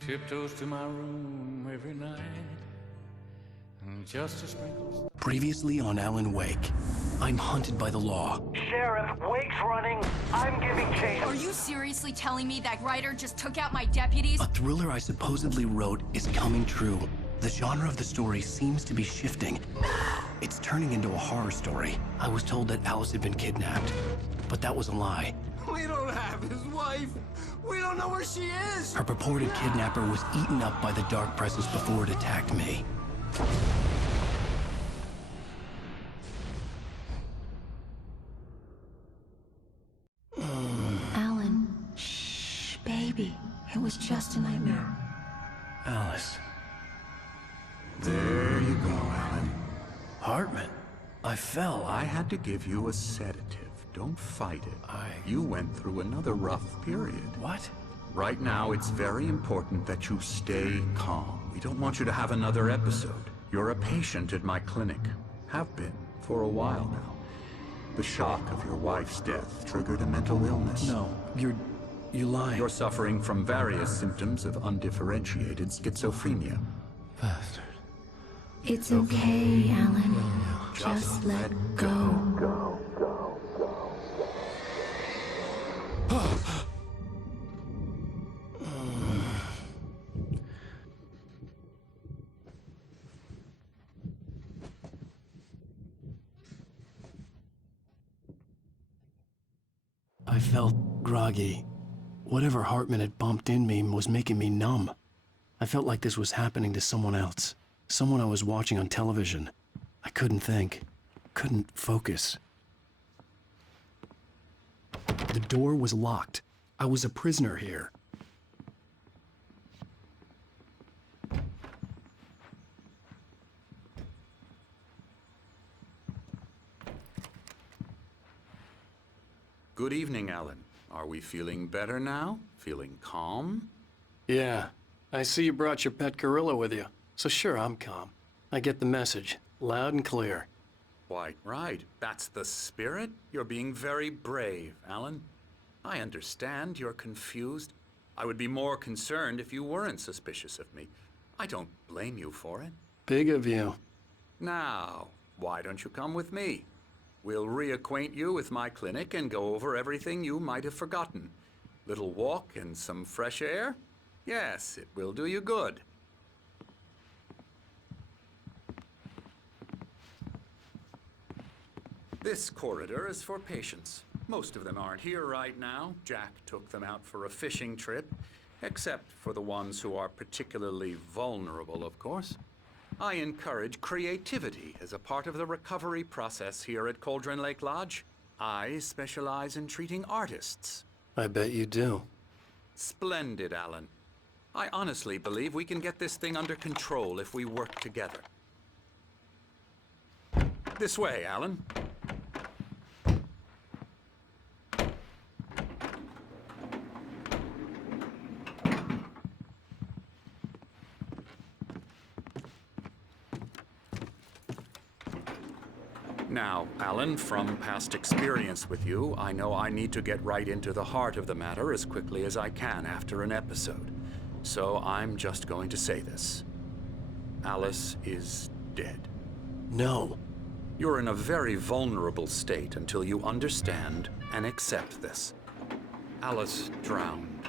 Tiptoes to my room every night, and just a sprinkle. Previously on Alan Wake, I'm hunted by the law. Sheriff, Wake's running. I'm giving chase. Are you seriously telling me that writer just took out my deputies? A thriller I supposedly wrote is coming true. The genre of the story seems to be shifting. It's turning into a horror story. I was told that Alice had been kidnapped, but that was a lie. We don't have his wife. We don't know where she is. Her purported kidnapper was eaten up by the dark presence before it attacked me. Alan, shh, baby. It was just a nightmare. Alice. There you go, Alan. Hartman. I fell. I had to give you a sedative. Don't fight it. You went through another rough period. What? Right now, it's very important that you stay calm. We don't want you to have another episode. You're a patient at my clinic. Have been for a while now. The shock of your wife's death triggered a mental illness. No, you're lying. You're suffering from various symptoms of undifferentiated schizophrenia. Bastard. It's okay, Alan. Just let go. I felt groggy. Whatever Hartman had bumped in me was making me numb. I felt like this was happening to someone else. Someone I was watching on television. I couldn't think. Couldn't focus. The door was locked. I was a prisoner here. Good evening, Alan. Are we feeling better now? Feeling calm? Yeah. I see you brought your pet gorilla with you. So sure, I'm calm. I get the message. Loud and clear. Quite right. That's the spirit. You're being very brave, Alan. I understand you're confused. I would be more concerned if you weren't suspicious of me. I don't blame you for it. Big of you. Now, why don't you come with me? We'll reacquaint you with my clinic and go over everything you might have forgotten. Little walk and some fresh air? Yes, it will do you good. This corridor is for patients. Most of them aren't here right now. Jack took them out for a fishing trip, except for the ones who are particularly vulnerable, of course. I encourage creativity as a part of the recovery process here at Cauldron Lake Lodge. I specialize in treating artists. I bet you do. Splendid, Alan. I honestly believe we can get this thing under control if we work together. This way, Alan. Now, Alan, from past experience with you, I know I need to get right into the heart of the matter as quickly as I can after an episode. So I'm just going to say this. Alice is dead. No. You're in a very vulnerable state until you understand and accept this. Alice drowned,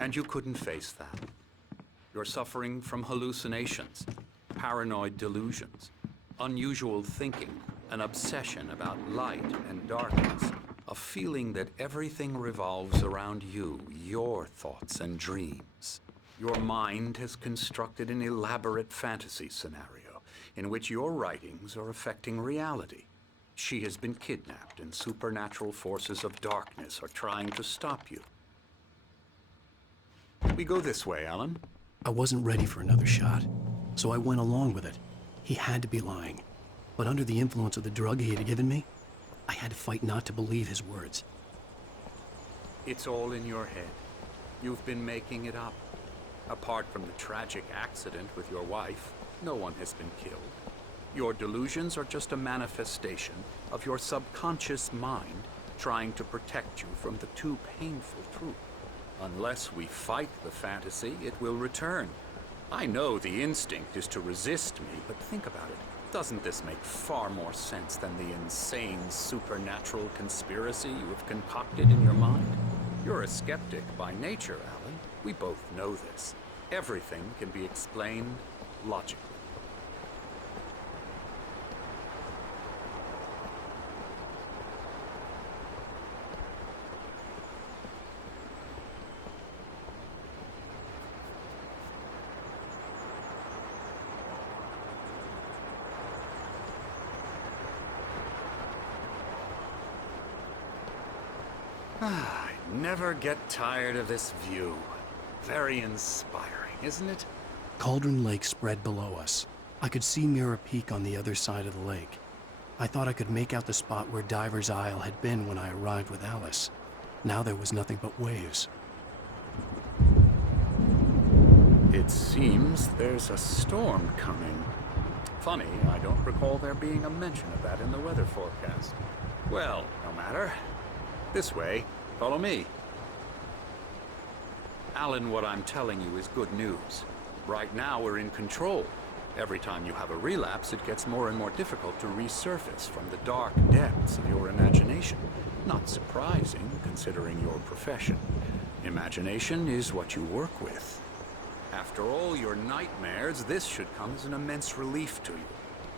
and you couldn't face that. You're suffering from hallucinations, paranoid delusions, unusual thinking, an obsession about light and darkness, a feeling that everything revolves around you, your thoughts and dreams. Your mind has constructed an elaborate fantasy scenario in which your writings are affecting reality. She has been kidnapped and supernatural forces of darkness are trying to stop you. We go this way, Alan. I wasn't ready for another shot, so I went along with it. He had to be lying. But under the influence of the drug he had given me, I had to fight not to believe his words. It's all in your head. You've been making it up. Apart from the tragic accident with your wife, no one has been killed. Your delusions are just a manifestation of your subconscious mind trying to protect you from the too painful truth. Unless we fight the fantasy, it will return. I know the instinct is to resist me, but think about it. Doesn't this make far more sense than the insane supernatural conspiracy you have concocted in your mind? You're a skeptic by nature, Alan. We both know this. Everything can be explained logically. I never get tired of this view. Very inspiring, isn't it? Cauldron Lake spread below us. I could see Mirror Peak on the other side of the lake. I thought I could make out the spot where Diver's Isle had been when I arrived with Alice. Now there was nothing but waves. It seems there's a storm coming. Funny, I don't recall there being a mention of that in the weather forecast. Well, no matter. This way. Follow me. Alan, what I'm telling you is good news. Right now, we're in control. Every time you have a relapse, it gets more and more difficult to resurface from the dark depths of your imagination. Not surprising, considering your profession. Imagination is what you work with. After all your nightmares, this should come as an immense relief to you.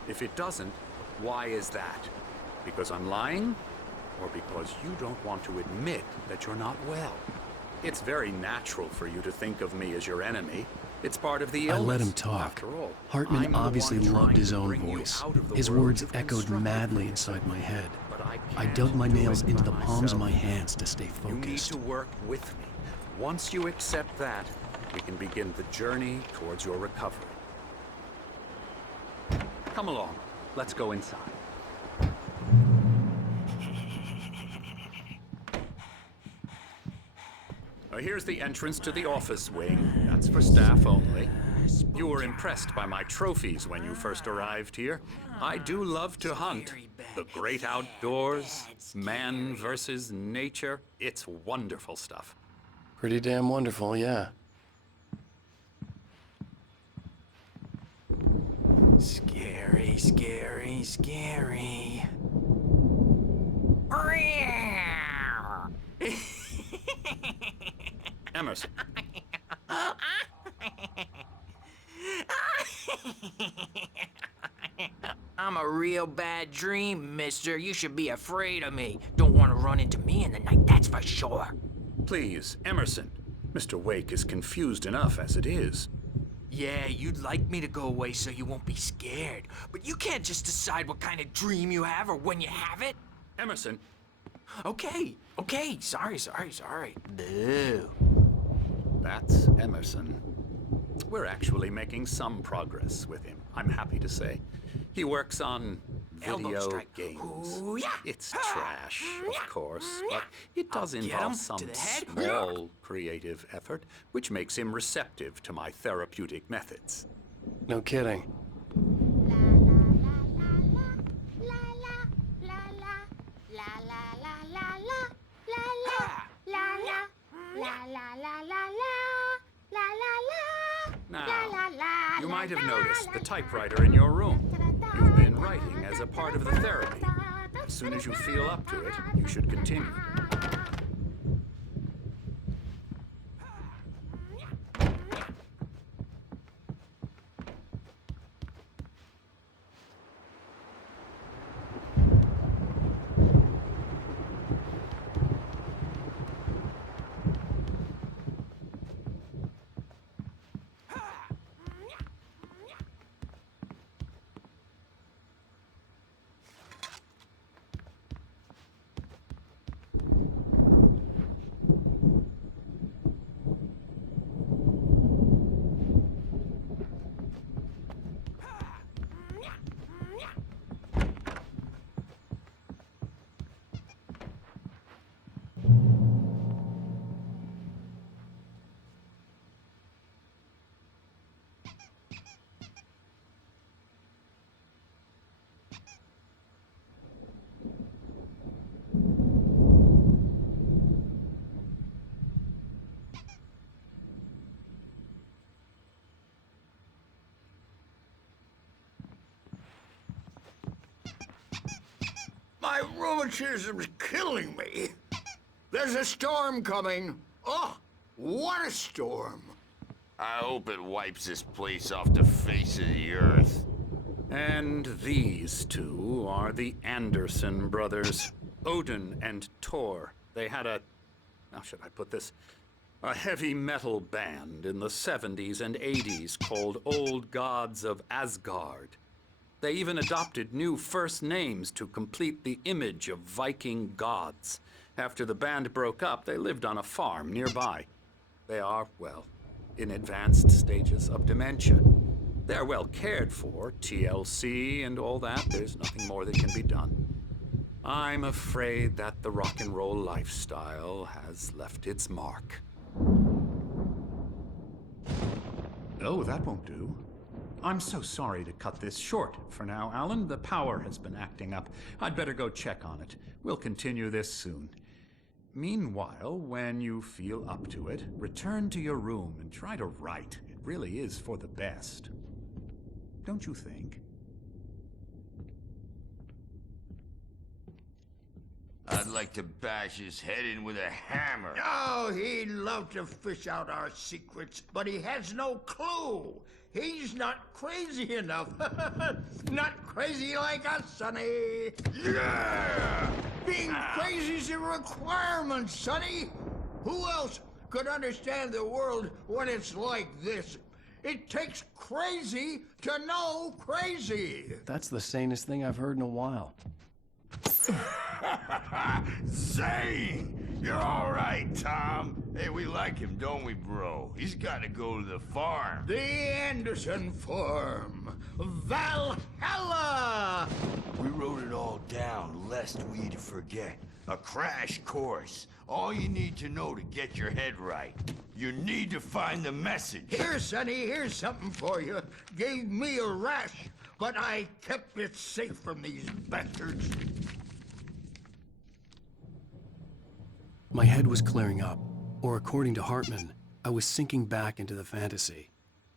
If it doesn't, why is that? Because I'm lying? Or because you don't want to admit that you're not well? It's very natural for you to think of me as your enemy. It's part of the illness. I let him talk. After all, Hartman I'm the obviously one loved trying his to own bring you voice. out of the His world words you've echoed constructed madly for inside yourself. my head. But I I can't dug my do nails it into by the palms of myself. my hands to stay You need focused. to work with me. Once you accept that, we can begin the journey towards your recovery. Come along. Let's go inside. Here's the entrance to the office wing. That's for staff only. You were impressed by my trophies when you first arrived here. I do love to hunt. The great outdoors, man versus nature. It's wonderful stuff. Pretty damn wonderful, yeah. Scary, scary, scary. Emerson. I'm a real bad dream, mister. You should be afraid of me. Don't want to run into me in the night, that's for sure. Please, Emerson. Mr. Wake is confused enough as it is. Yeah, you'd like me to go away so you won't be scared. But you can't just decide what kind of dream you have or when you have it. Emerson, Okay, sorry. Boo. that's Emerson. We're actually making some progress with him, I'm happy to say. He works on Elbow video strike. games. Ooh, yeah. It's trash, of course, but it does I'll get involve him some to the head. small creative effort, which makes him receptive to my therapeutic methods. No kidding. Now, you might have noticed the typewriter in your room. You've been writing as a part of the therapy. As soon as you feel up to it, you should continue. My rheumatism's killing me. There's a storm coming. Oh, what a storm. I hope it wipes this place off the face of the earth. And these two are the Anderson brothers, Odin and Thor. They had how should I put this? A heavy metal band in the 70s and 80s called Old Gods of Asgard. They even adopted new first names to complete the image of Viking gods. After the band broke up, they lived on a farm nearby. They are, well, in advanced stages of dementia. They're well cared for, TLC and all that. There's nothing more that can be done. I'm afraid that the rock and roll lifestyle has left its mark. Oh, that won't do. I'm so sorry to cut this short for now, Alan. The power has been acting up. I'd better go check on it. We'll continue this soon. Meanwhile, when you feel up to it, return to your room and try to write. It really is for the best. Don't you think? I'd like to bash his head in with a hammer. Oh, he'd love to fish out our secrets, but he has no clue. He's not crazy enough. Not crazy like us, Sonny. Yeah! Being crazy's a requirement, Sonny. Who else could understand the world when it's like this? It takes crazy to know crazy. That's the sanest thing I've heard in a while. Zane! You're all right, Tom. Hey, we like him, don't we, bro? He's got to go to the farm. The Anderson Farm. Valhalla! We wrote it all down, lest we'd forget. A crash course. All you need to know to get your head right. You need to find the message. Here, Sonny, here's something for you. Gave me a rash, but I kept it safe from these bastards. My head was clearing up, or according to Hartman, I was sinking back into the fantasy.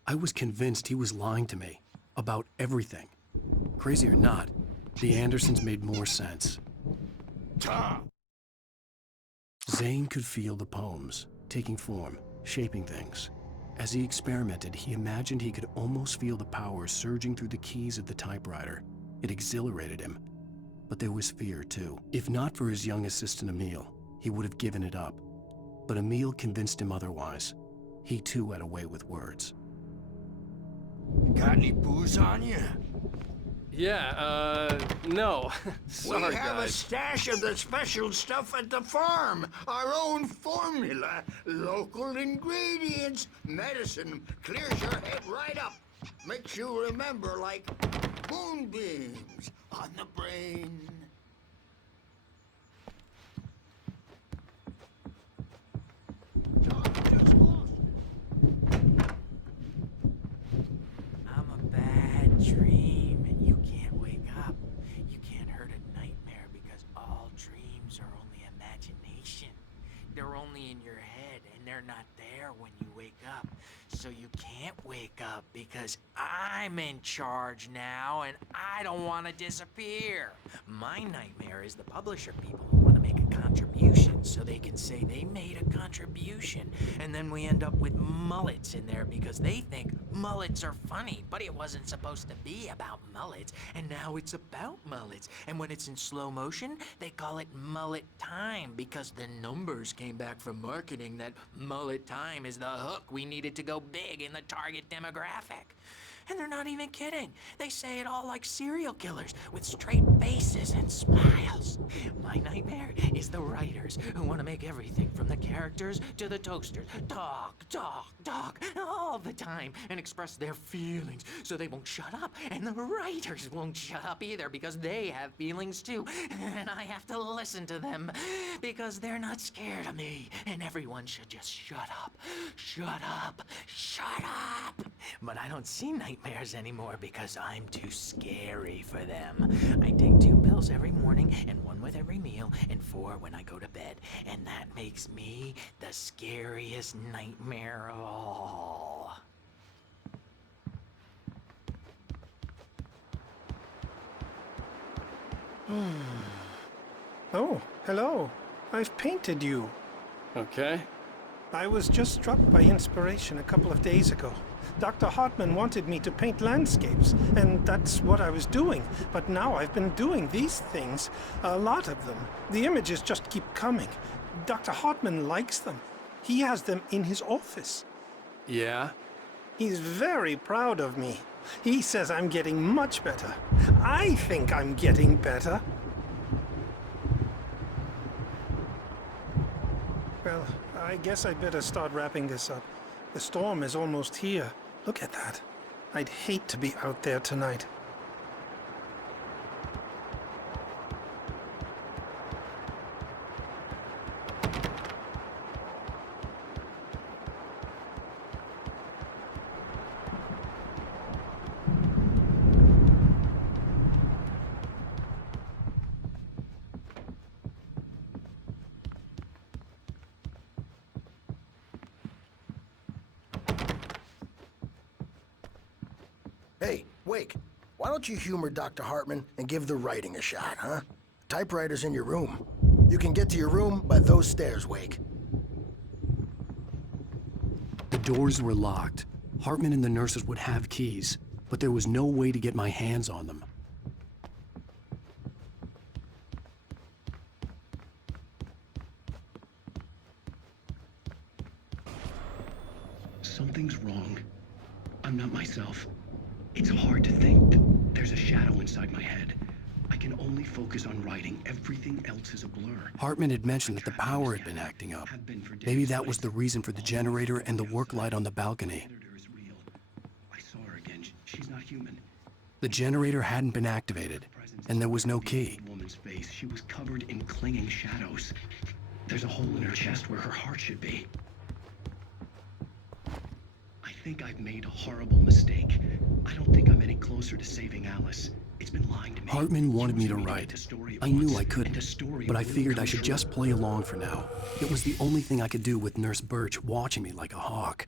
I was convinced he was lying to me about everything. Crazy or not, the Andersons made more sense. Tom! Zane could feel the poems, taking form, shaping things. As he experimented, he imagined he could almost feel the power surging through the keys of the typewriter. It exhilarated him. But there was fear, too. If not for his young assistant Emil, he would have given it up. But Emil convinced him otherwise. He too had a way with words. Got any booze on you? Yeah, no. Sorry, we have a stash of the special stuff at the farm. Our own formula. Local ingredients. Medicine clears your head right up. Makes you remember like moonbeams on the brain. I'm a bad dream, and you can't wake up. You can't hurt a nightmare because all dreams are only imagination. They're only in your head, and they're not there when you wake up. So you can't wake up because I'm in charge now, and I don't want to disappear. My nightmare is the publisher people who want to make a contribution so they can say they made a contribution. And then we end up with mullets in there because they think mullets are funny, but it wasn't supposed to be about mullets, and now it's about mullets. And when it's in slow motion, they call it mullet time because the numbers came back from marketing that mullet time is the hook we needed to go big in the target demographic. And they're not even kidding. They say it all like serial killers with straight faces and smiles. My nightmare is the writers who want to make everything from the characters to the toasters talk all the time and express their feelings so they won't shut up. And the writers won't shut up either because they have feelings too. And I have to listen to them because they're not scared of me. And everyone should just shut up. Shut up. Shut up. But I don't see nightmares anymore because I'm too scary for them. I take 2 pills every morning and 1 with every meal and 4 when I go to bed. And that makes me the scariest nightmare of all. Hello. I've painted you. Okay. I was just struck by inspiration a couple of days ago. Dr. Hartman wanted me to paint landscapes, and that's what I was doing. But now I've been doing these things, a lot of them. The images just keep coming. Dr. Hartman likes them. He has them in his office. Yeah? He's very proud of me. He says I'm getting much better. I think I'm getting better. Well, I guess I'd better start wrapping this up. The storm is almost here. Look at that. I'd hate to be out there tonight. Hey, Wake, why don't you humor Dr. Hartman and give the writing a shot, huh? Typewriter's in your room. You can get to your room by those stairs, Wake. The doors were locked. Hartman and the nurses would have keys, but there was no way to get my hands on them. Something's wrong. I'm not myself. It's hard to think. There's a shadow inside my head. I can only focus on writing. Everything else is a blur. Hartman had mentioned that the power had been acting up. Maybe that was the reason for the generator and the work light on the balcony. I saw her again. She's not human. The generator hadn't been activated, and there was no key. Woman's face. She was covered in clinging shadows. There's a hole in her chest where her heart should be. I think I've made a horrible mistake. I don't think I'm any closer to saving Alice. It's been lying to me. Hartman wanted me to write. I knew I couldn't, but I figured I should just play along for now. It was the only thing I could do with Nurse Birch watching me like a hawk.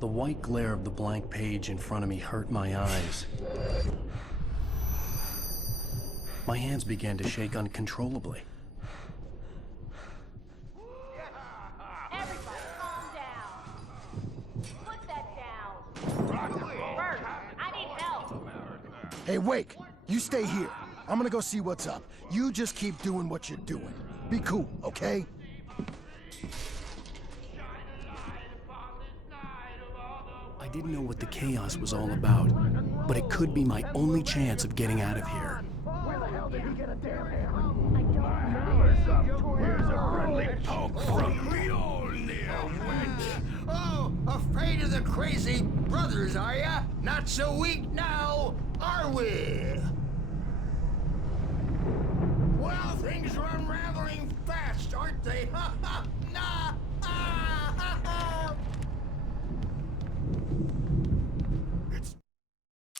The white glare of the blank page in front of me hurt my eyes. My hands began to shake uncontrollably. Everybody calm down. Put that down. Bert, I need help. Hey, Wake, you stay here. I'm gonna go see what's up. You just keep doing what you're doing. Be cool, okay? I didn't know what the chaos was all about, but it could be my only chance of getting out of here. Where the hell did he get a damn hammer? Here's a friendly poke from Mjolnir, wench. Oh, afraid of the crazy brothers, are ya? Not so weak now, are we? Well, things are unraveling fast, aren't they? Ha ha! Nah! Ah, ha, ha.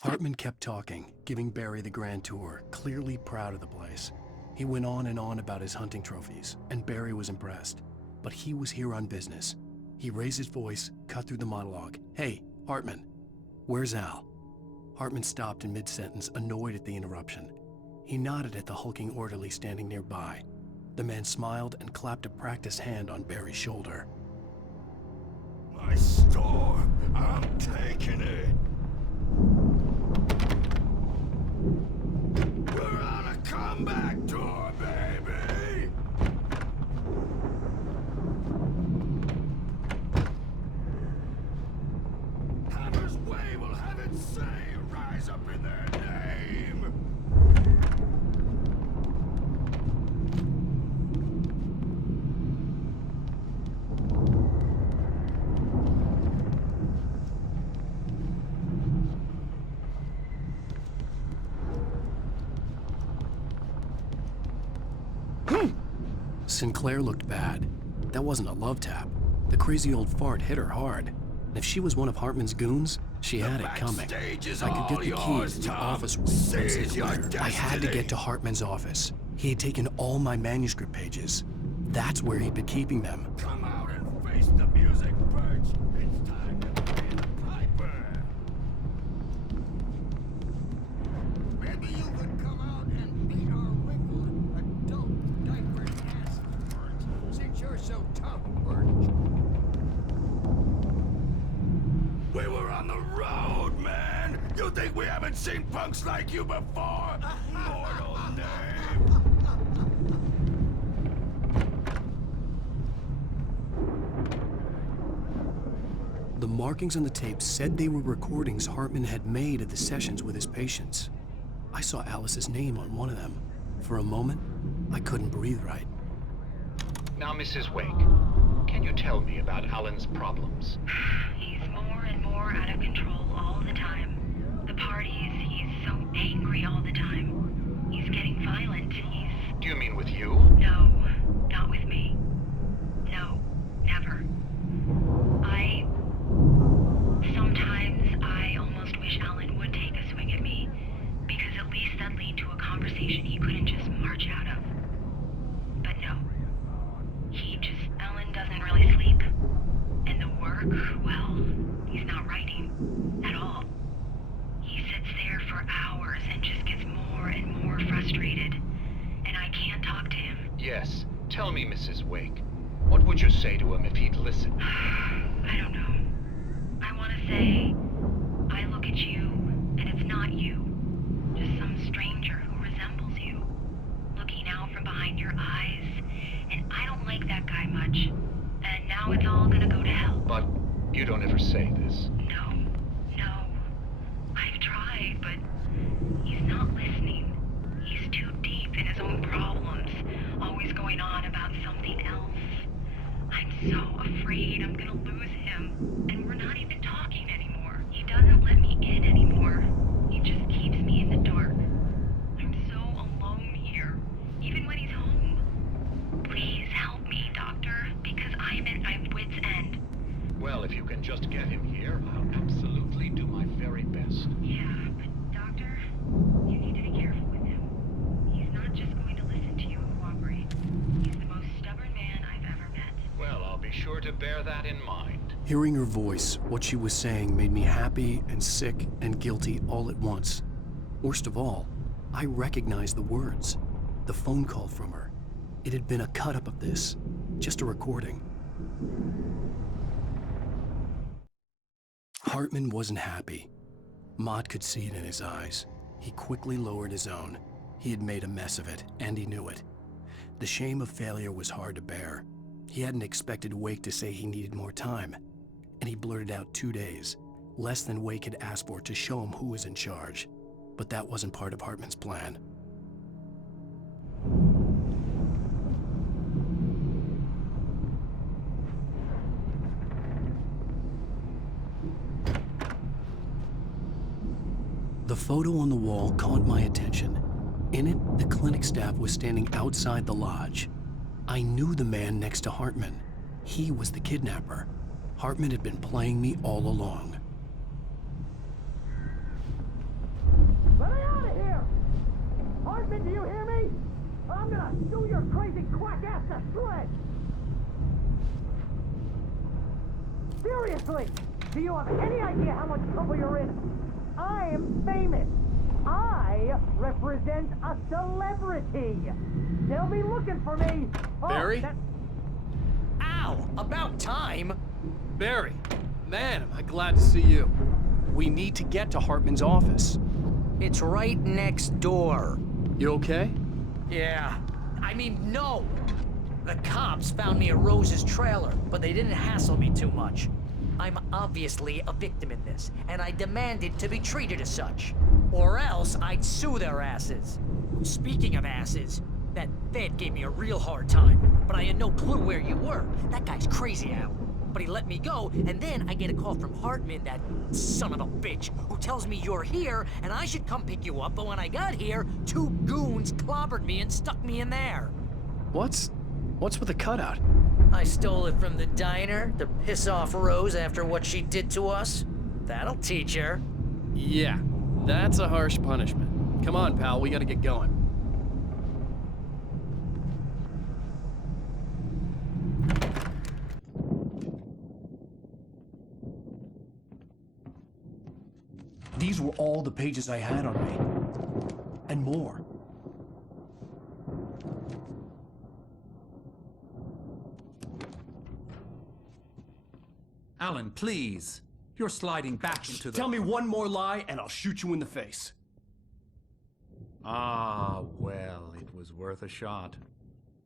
Hartman kept talking, giving Barry the grand tour, clearly proud of the place. He went on and on about his hunting trophies, and Barry was impressed. But he was here on business. He raised his voice, cut through the monologue. Hey, Hartman, where's Al? Hartman stopped in mid-sentence, annoyed at the interruption. He nodded at the hulking orderly standing nearby. The man smiled and clapped a practiced hand on Barry's shoulder. My store. I'm taking it. We're on a comeback tour, baby! Hammer's Way will have its say rise up in their name! Sinclair looked bad. That wasn't a love tap. The crazy old fart hit her hard. And if she was one of Hartman's goons, she had it coming. I could get the keys to the office room from Sinclair. I had to get to Hartman's office. He had taken all my manuscript pages. That's where he'd been keeping them. Come out and face the music, Birch! It's time to pay the piper! Maybe you could come out and beat our wrinkled, adult, diapered ass, Birch, since you're so tough, Birch. We were on the road, man! You think we haven't seen punks like you before? Mortal name! The markings on the tape said they were recordings Hartman had made of the sessions with his patients. I saw Alice's name on one of them. For a moment, I couldn't breathe right. Now, Mrs. Wake, can you tell me about Alan's problems? He's more and more out of control all the time. The parties, he's so angry all the time. He's getting violent. Do you mean with you? No, not with me. No, never. Sometimes I almost wish Alan would take a swing at me, because at least that'd lead to a conversation he couldn't just march out of. But no. Alan doesn't really sleep. And the work, well, he's not writing at all. He sits there for hours and just gets more and more frustrated. And I can't talk to him. Yes. Tell me, Mrs. Wake. What would you say to him if he'd listen? I don't know. I want to say, I look at you, and it's not you. Just some stranger who resembles you. Looking out from behind your eyes. And I don't like that guy much. And now it's all gonna go to hell. But you don't ever say this. No. I've tried, but he's not listening. He's too deep in his own problems, always going on about something else. I'm so afraid I'm gonna lose him, and we're not even talking anymore. He doesn't let me in anymore. He just keeps me in the dark. I'm so alone here, even when he's home. Please help me, Doctor, because I'm at my wit's end. Well, if you can just get him here, I'll absolutely do my very best. Yeah, but Doctor, you need to be careful with him. He's not just going to listen to you and cooperate. He's the most stubborn man I've ever met. Well, I'll be sure to bear that in mind. Hearing her voice, what she was saying made me happy and sick and guilty all at once. Worst of all, I recognized the words. The phone call from her. It had been a cut-up of this. Just a recording. Hartman wasn't happy. Maude could see it in his eyes. He quickly lowered his own. He had made a mess of it, and he knew it. The shame of failure was hard to bear. He hadn't expected Wake to say he needed more time, and he blurted out 2 days, less than Wake had asked for to show him who was in charge. But that wasn't part of Hartman's plan. The photo on the wall caught my attention. In it, the clinic staff was standing outside the lodge. I knew the man next to Hartman. He was the kidnapper. Hartman had been playing me all along. Let me out of here! Hartman, do you hear me? I'm gonna do your crazy quack ass to shreds! Seriously, do you have any idea how much trouble you're in? I am famous. I represent a celebrity. They'll be looking for me. Barry? Ow! About time! Barry, man, am I glad to see you. We need to get to Hartman's office. It's right next door. You okay? Yeah. I mean, no! The cops found me at Rose's trailer, but they didn't hassle me too much. I'm obviously a victim in this, and I demanded to be treated as such. Or else I'd sue their asses. Speaking of asses, that Fed gave me a real hard time, but I had no clue where you were. That guy's crazy, Al. But he let me go, and then I get a call from Hartman, that son of a bitch, who tells me you're here, and I should come pick you up, but when I got here, 2 goons clobbered me and stuck me in there. What's with the cutout? I stole it from the diner to piss off Rose after what she did to us. That'll teach her. Yeah, that's a harsh punishment. Come on, pal, we gotta get going. These were all the pages I had on me. And more. Alan, please. You're sliding back into the... Tell me one more lie and I'll shoot you in the face. Ah, well, it was worth a shot.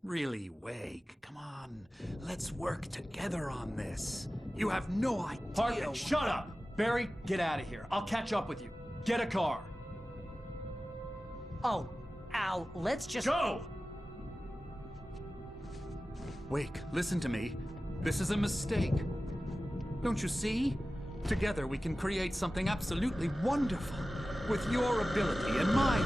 Really, Wake, come on. Let's work together on this. You have no idea... Hartman, shut up! Barry, get out of here. I'll catch up with you. Get a car. Oh, Al, let's just... Go! Wake, listen to me. This is a mistake. Don't you see? Together we can create something absolutely wonderful. With your ability and mine.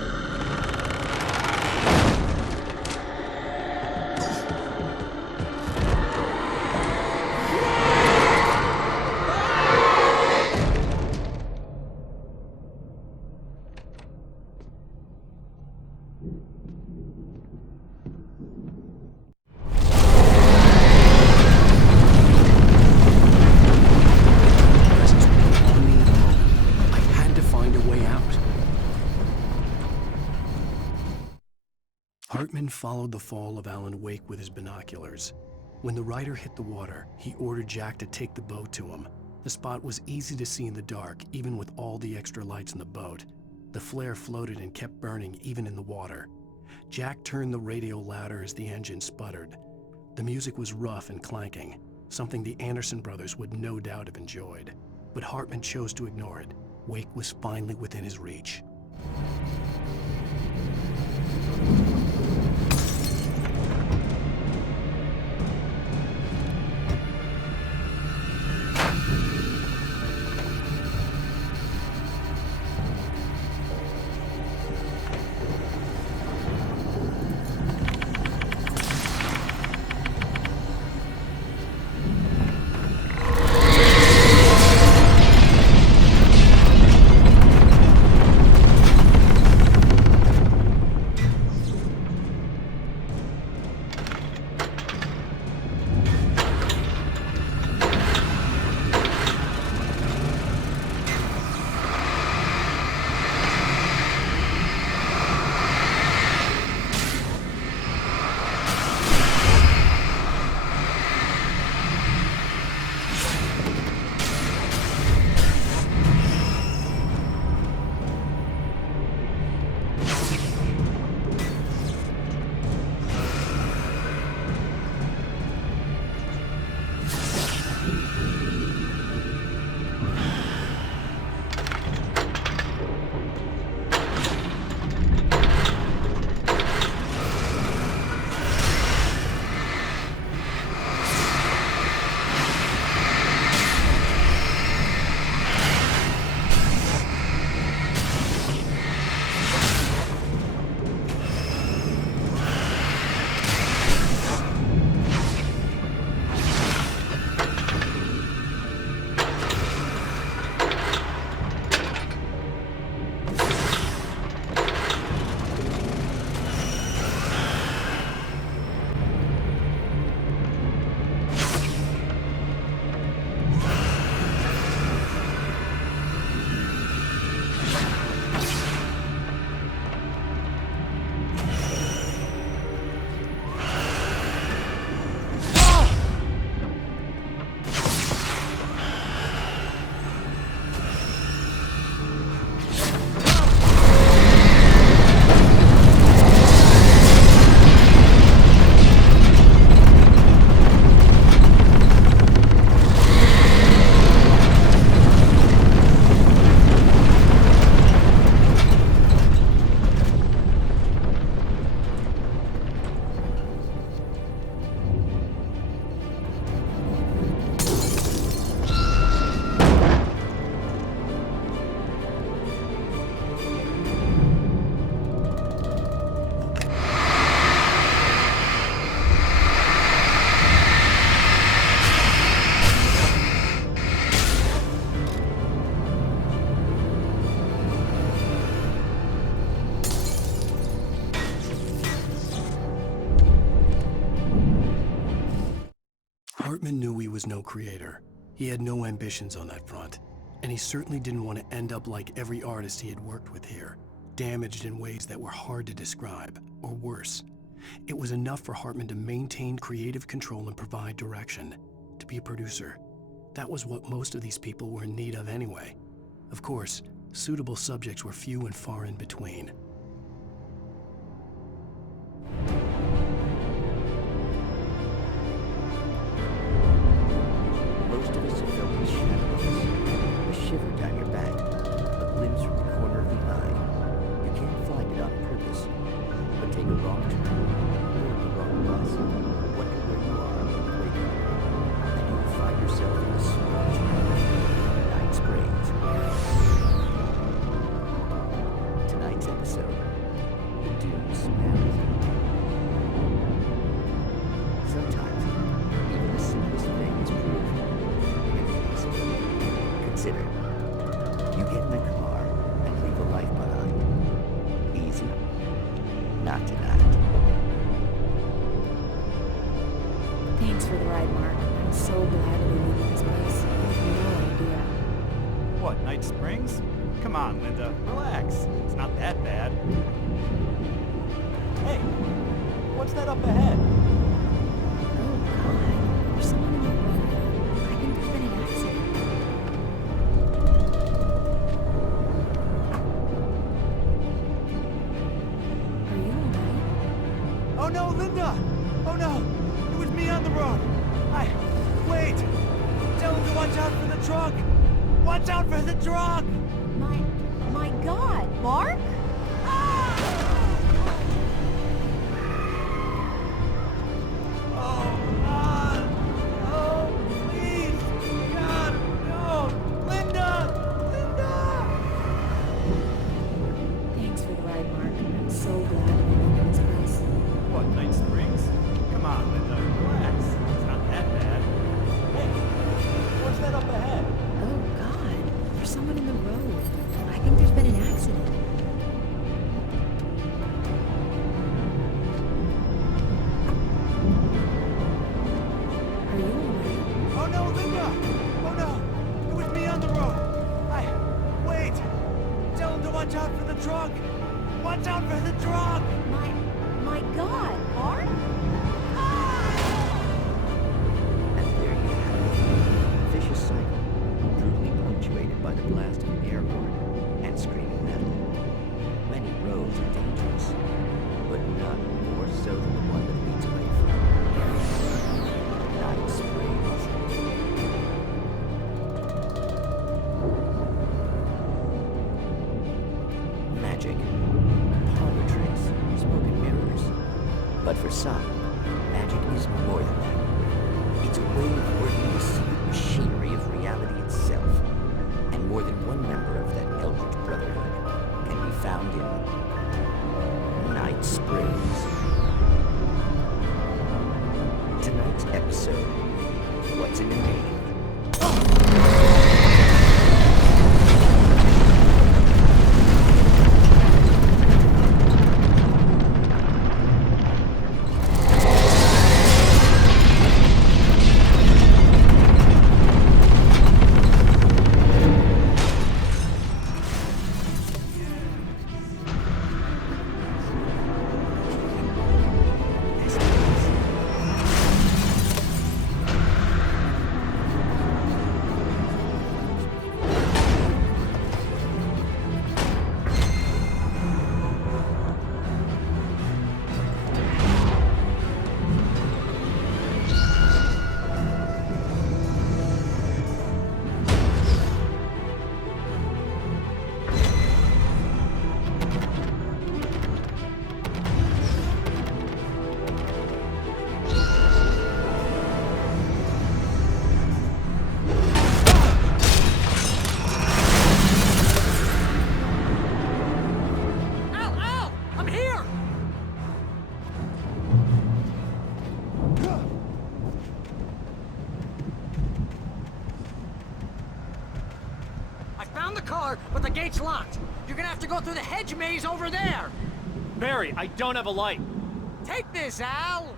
Hartman followed the fall of Alan Wake with his binoculars. When the rider hit the water, he ordered Jack to take the boat to him. The spot was easy to see in the dark, even with all the extra lights in the boat. The flare floated and kept burning even in the water. Jack turned the radio louder as the engine sputtered. The music was rough and clanking, something the Anderson brothers would no doubt have enjoyed. But Hartman chose to ignore it. Wake was finally within his reach. Hartman knew he was no creator. He had no ambitions on that front. And he certainly didn't want to end up like every artist he had worked with here, damaged in ways that were hard to describe, or worse. It was enough for Hartman to maintain creative control and provide direction, to be a producer. That was what most of these people were in need of anyway. Of course, suitable subjects were few and far in between. Most of us have felt the shadows, a shiver down your back, a glimpse from the corner of the eye. You can't find it on purpose, but take a wrong turn, board the wrong bus, wonder where you are when you wake up, and you will find yourself in a small town, Night Springs. Tonight's episode, the Doom Smells. Sometimes, even the simplest things prove impossible. Consider, you get in a car and leave a life behind. Easy. Not tonight. Thanks for the ride, Mark. I'm so glad to be leaving this place. I have no idea. What, Night Springs? Come on, Linda, relax. It's not that bad. Hey, what's that up ahead? Oh, God. There's someone in the road. I think there's been an accident. Are you alright? Oh no, Linda! Oh no! It was me on the road! Wait! Tell him to watch out for the truck! Watch out for the truck! My God, Mark? Oh, God! No, please! God, no! Linda! Linda! Thanks for the ride, Mark. I'm so glad to be leaving this place. What, Night Springs? Come on, Linda, relax. It's not that bad. Hey, what's that up ahead? Oh, God. There's someone in the road. I think there's been an accident. Are you alright? Oh no, Linda! Oh no! It was me on the road! Wait! Tell him to watch out for the truck! Watch out for the truck! My God, Mark? And there you have it. Vicious cycle, brutally punctuated by the blast of an air horn and screaming metal. Many roads are dangerous, but none more so than the one that leads away from Night Springs. Magic, parlor tricks, smoke and mirrors. But for some, magic is more than that. It's a way of working the secret machinery of reality itself. And more than one member of that eldritch brotherhood can be found in Night Springs. Tonight's episode, What's in a Name? but the gate's locked. You're gonna have to go through the hedge maze over there. Barry, I don't have a light. Take this, Al.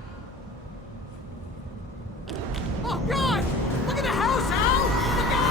Oh, God! Look at the house, Al! Look out!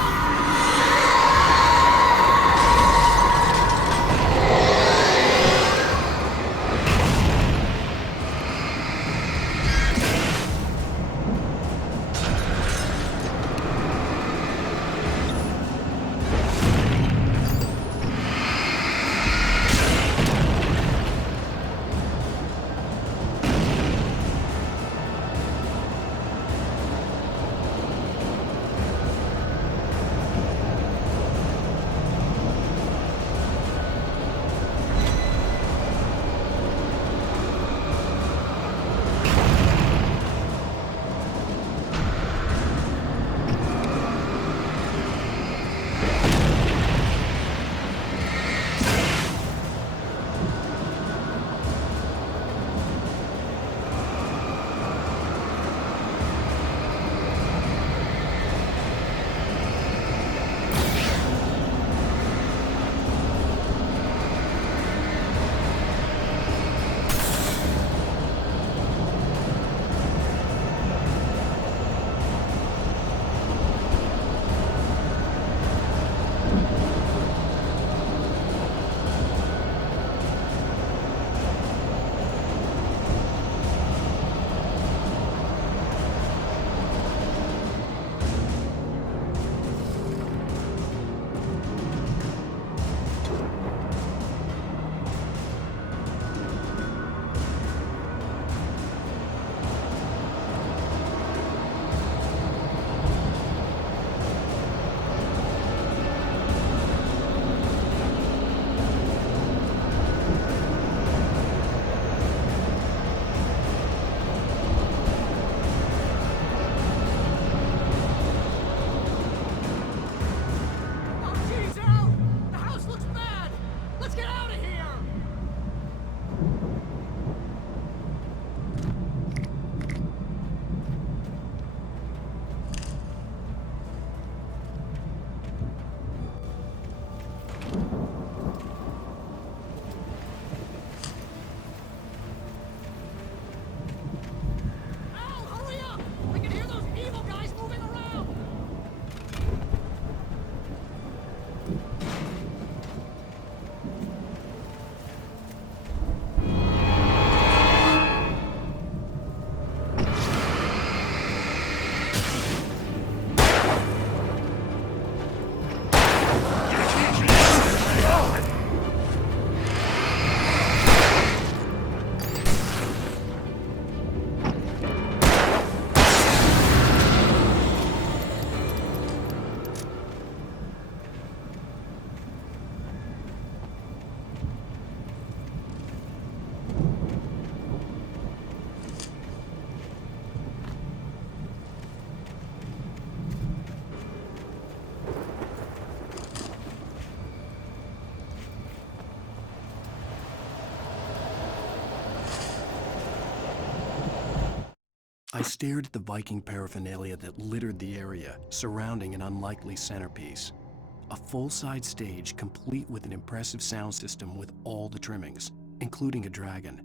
I stared at the Viking paraphernalia that littered the area, surrounding an unlikely centerpiece. A full-size stage complete with an impressive sound system with all the trimmings, including a dragon.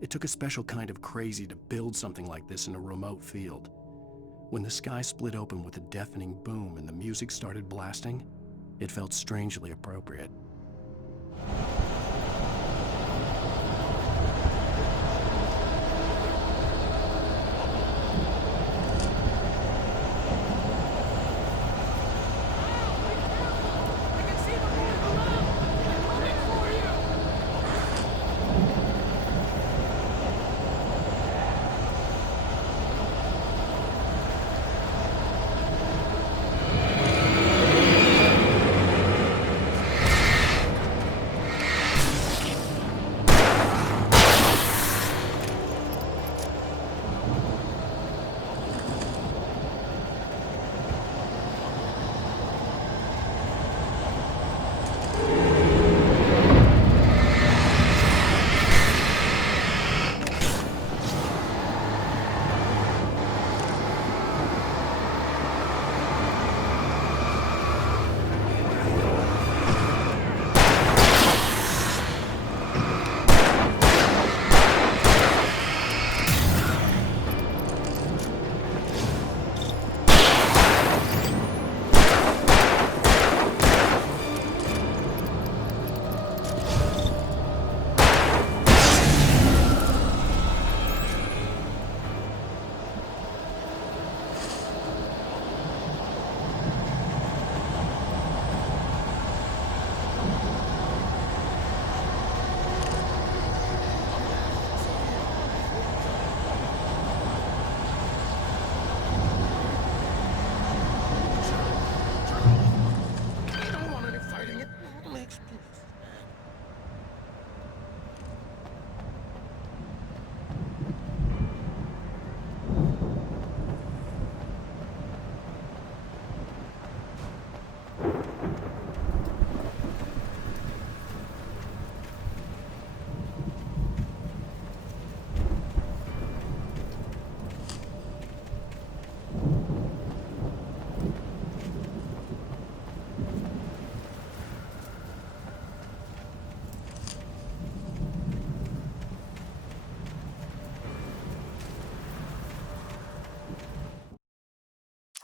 It took a special kind of crazy to build something like this in a remote field. When the sky split open with a deafening boom and the music started blasting, it felt strangely appropriate.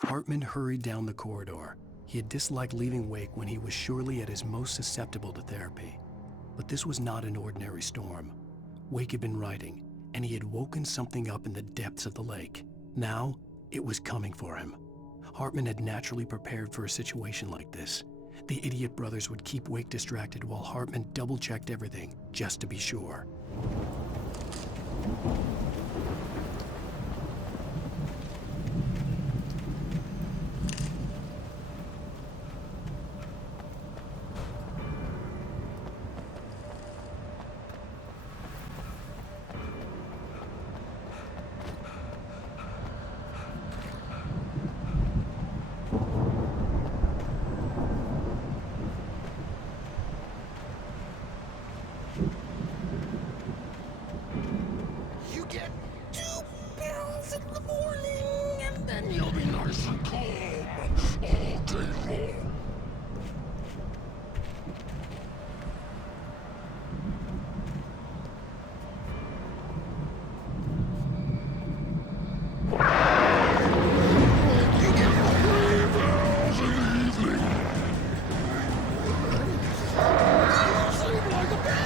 Hartman hurried down the corridor. He had disliked leaving Wake when he was surely at his most susceptible to therapy. But this was not an ordinary storm. Wake had been writing, and he had woken something up in the depths of the lake. Now, it was coming for him. Hartman had naturally prepared for a situation like this. The idiot brothers would keep Wake distracted while Hartman double-checked everything, just to be sure. You get 2 pills in the morning, and then you'll be nice and calm all day long. You get 3 pills in the evening. You sleep like a baby.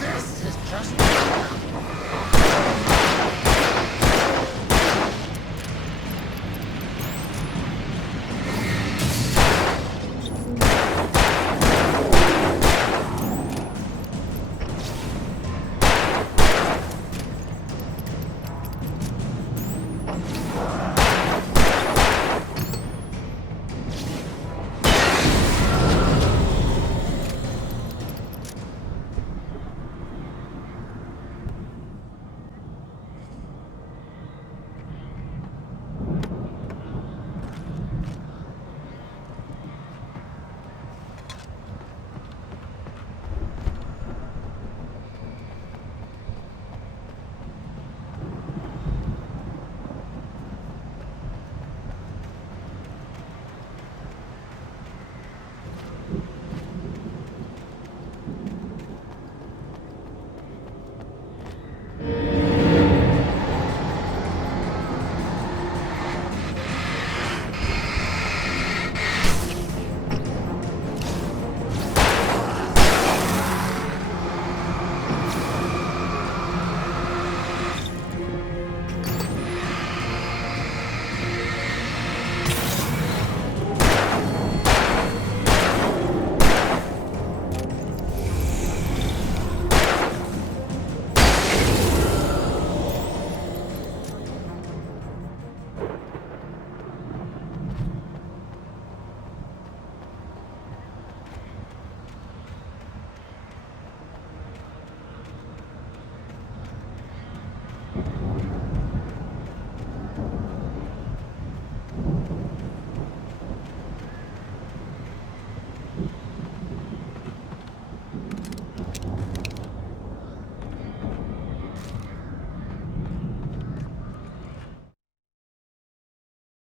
This is just...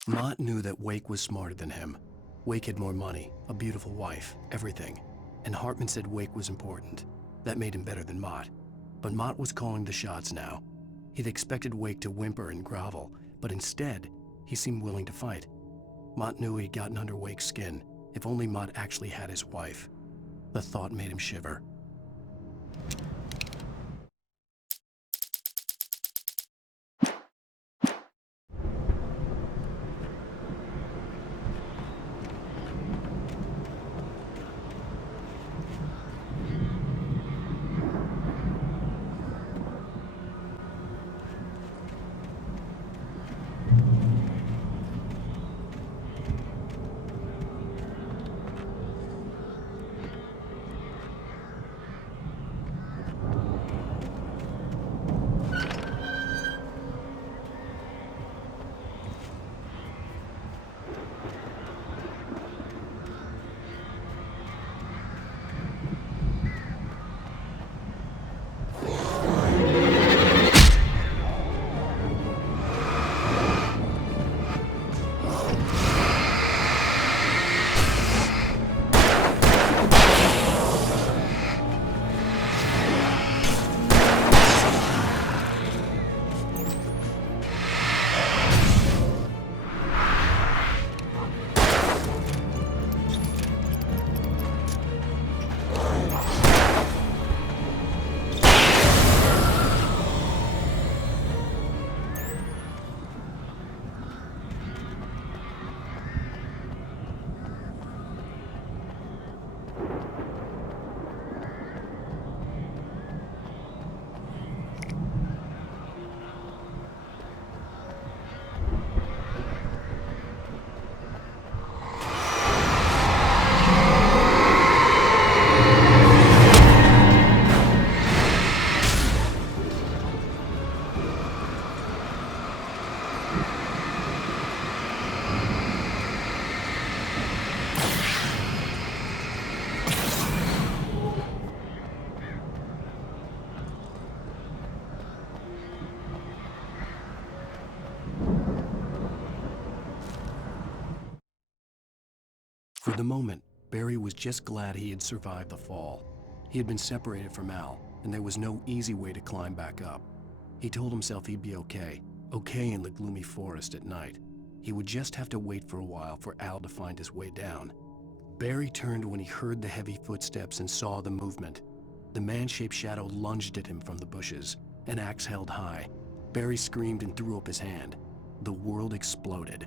Mott knew that Wake was smarter than him. Wake had more money, a beautiful wife, everything. And Hartman said Wake was important. That made him better than Mott. But Mott was calling the shots now. He'd expected Wake to whimper and grovel, but instead, he seemed willing to fight. Mott knew he'd gotten under Wake's skin. If only Mott actually had his wife. The thought made him shiver. the moment, Barry was just glad he had survived the fall. He had been separated from Al, and there was no easy way to climb back up. He told himself he'd be okay in the gloomy forest at night. He would just have to wait for a while for Al to find his way down. Barry turned when he heard the heavy footsteps and saw the movement. The man-shaped shadow lunged at him from the bushes, an axe held high. Barry screamed and threw up his hand. The world exploded.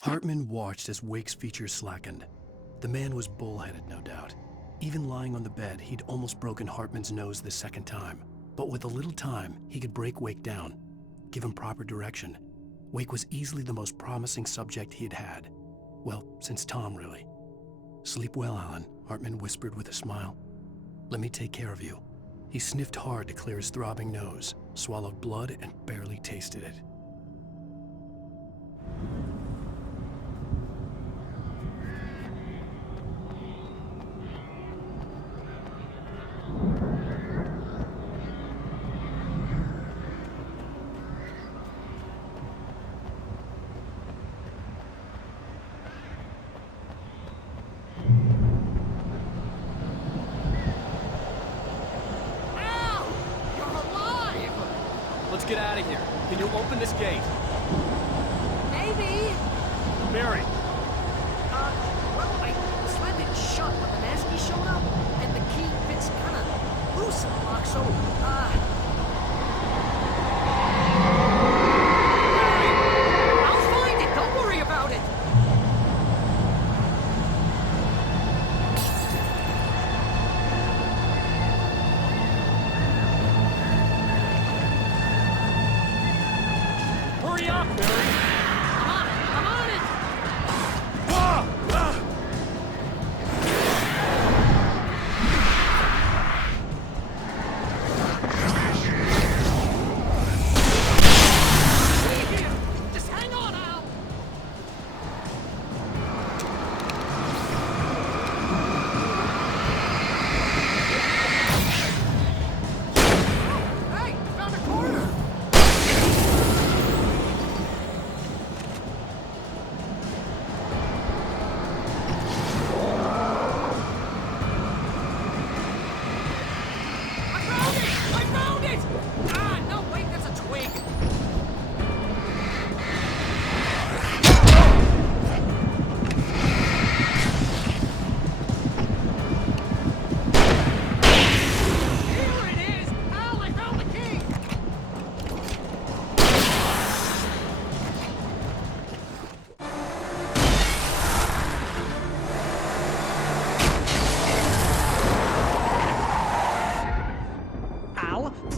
Hartman watched as Wake's features slackened. The man was bullheaded, no doubt. Even lying on the bed, he'd almost broken Hartman's nose the second time. But with a little time, he could break Wake down, give him proper direction. Wake was easily the most promising subject he'd had. Well, since Tom, really. "Sleep well, Alan," Hartman whispered with a smile. "Let me take care of you." He sniffed hard to clear his throbbing nose, swallowed blood, and barely tasted it. Let's get out of here. Can you open this gate? Maybe. Barry! Well, I slammed it shut when the Nasty showed up, and the key fits kinda loose in the lock, so, I'll find it! Don't worry about it! Hurry up, Barry! I'm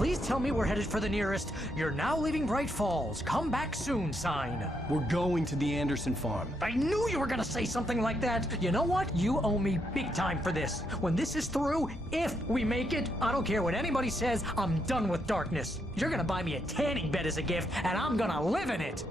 Please tell me we're headed for the nearest "You're now leaving Bright Falls. Come back soon" sign. We're going to the Anderson farm. I knew you were gonna say something like that. You know what? You owe me big time for this. When this is through, if we make it, I don't care what anybody says, I'm done with darkness. You're gonna buy me a tanning bed as a gift, and I'm gonna live in it.